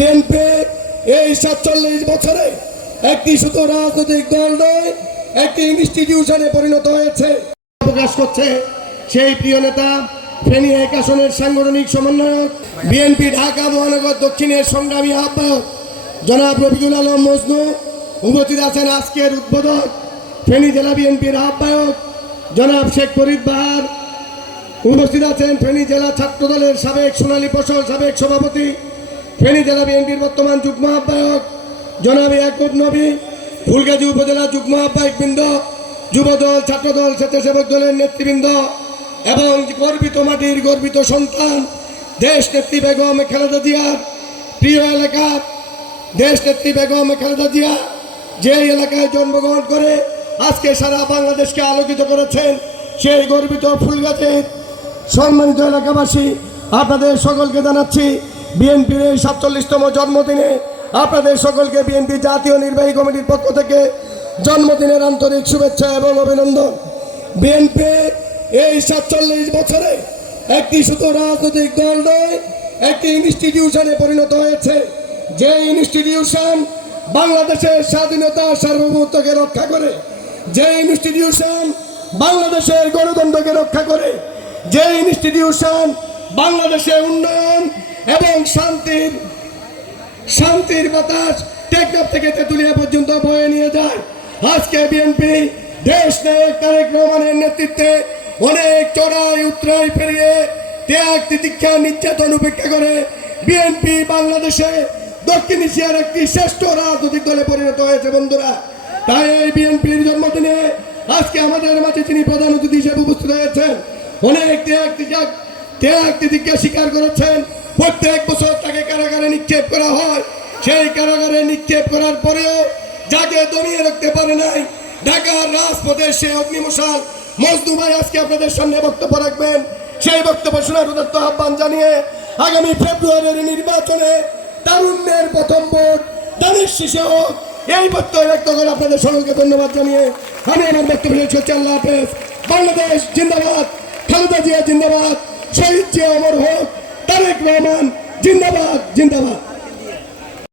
BNP এই সাতচল্লিশ বছরে একটি শুধু রাজনৈতিক দল নয়, একটি ইনস্টিটিউশনে পরিণত হয়েছে। প্রকাশ করছে সেই প্রিয় নেতা ফেনী এক আসনের সাংগঠনিক সমন্বয়ক বিএনপি ঢাকা মহানগর দক্ষিণের সংগ্রামী আহ্বায়ক, জনাব রফিকুল আলম মজনু। উপস্থিত আছেন আজকের উদ্বোধক ফেনী জেলা বিএনপির আহ্বায়ক, জনাব শেখ ফরিদ বাহার। উপস্থিত আছেন ফেনী জেলা ছাত্র দলের সাবেক সোনালী ফসল সাবেক সভাপতি ফেনী জেলা বিএনপির বর্তমান যুগ্ম আহ্বায়ক জনাব ইয়াকুব নবী, ফুলগাজী উপজেলা যুগ্ম আহ্বায়ক বৃন্দ, যুবদল, ছাত্রদল, স্বেচ্ছাসেবক দলের নেতৃবৃন্দ এবং গর্বিত মাটির গর্বিত সন্তান, দেশ নেত্রী বেগম খালেদা জিয়ার প্রিয় এলাকা, দেশ নেত্রী বেগম খালেদা জিয়া যে এলাকায় জন্মগ্রহণ করে, আজকে সারা বাংলাদেশকে আলোকিত করেছেন সেই গর্বিত ফুলগাছের সম্মানিত এলাকাবাসী, আপনাদের সকলকে জানাচ্ছি বিএনপির এই সাতচল্লিশতম জন্মদিনে আপনাদের সকলকে বিএনপি জাতীয় নির্বাহী কমিটির পক্ষ থেকে জন্মদিনের আন্তরিক শুভেচ্ছা এবং অভিনন্দন। বিএনপি এই সাতচল্লিশ বছরে একটি শুধু রাজনৈতিক দল নয়, একটি ইনস্টিটিউশনে পরিণত হয়েছে। যে ইনস্টিটিউশন বাংলাদেশের স্বাধীনতা সার্বভৌমত্বকে রক্ষা করে যে ইনস্টিটিউশন বাংলাদেশের গণতন্ত্রকে রক্ষা করে যে ইনস্টিটিউশন বাংলাদেশের উন্নয়ন এবং শান্তির শান্তির বাতাস টেকনাফ থেকে তেতুলিয়া পর্যন্ত বয়ে নিয়ে যায়। আজকে বিএনপি দেশ নায়ক তারেক রহমানের নেতৃত্বে অনেক চড়াই উত্তরাই ফেরিয়ে ত্যাগ, তিতিক্ষা, নির্যাতন উপেক্ষা করে বিএনপি বাংলাদেশে দক্ষিণ এশিয়ার একটি শ্রেষ্ঠ রাজনৈতিক দলে পরিণত হয়েছে, বন্ধুরা। তাই এই বিএনপির জন্মদিনে আজকে আমাদের মাঝে তিনি প্রধান অতিথি হিসেবে উপস্থিত হয়েছেন, অনেক ত্যাগ, তিতিক্ষা ত্যাগ, তিতিক্ষা স্বীকার করেছেন। প্রত্যেক বছর তাকে কারাগারে নিক্ষেপ করা হয়। সেই কারাগারে নিক্ষেপ করার পরেও যাকে দমিয়ে রাখতে পারে নাই, ঢাকার রাজপথে সে অগ্নিমশাল মজদু ভাই আজকে আপনাদের সামনে বক্তব্য রাখবেন। সেই বক্তব্য শোনার উদাত্ত আহ্বান জানিয়ে আগামী ফেব্রুয়ারির নির্বাচনে তারুণ্যের প্রথম ভোট দানের শিশু হোক। এই বক্তব্য ব্যক্ত করে আপনাদের সকলকে ধন্যবাদ জানিয়ে আমি আমার বক্তব্য শেষ করছি। আল্লাহ হাফেজ। বাংলাদেশ জিন্দাবাদ। খালেদা জিয়া জিন্দাবাদ। শহীদ জিয়া অমর হোক। রহমান জিন্দাবাদ জিন্দাবাদ।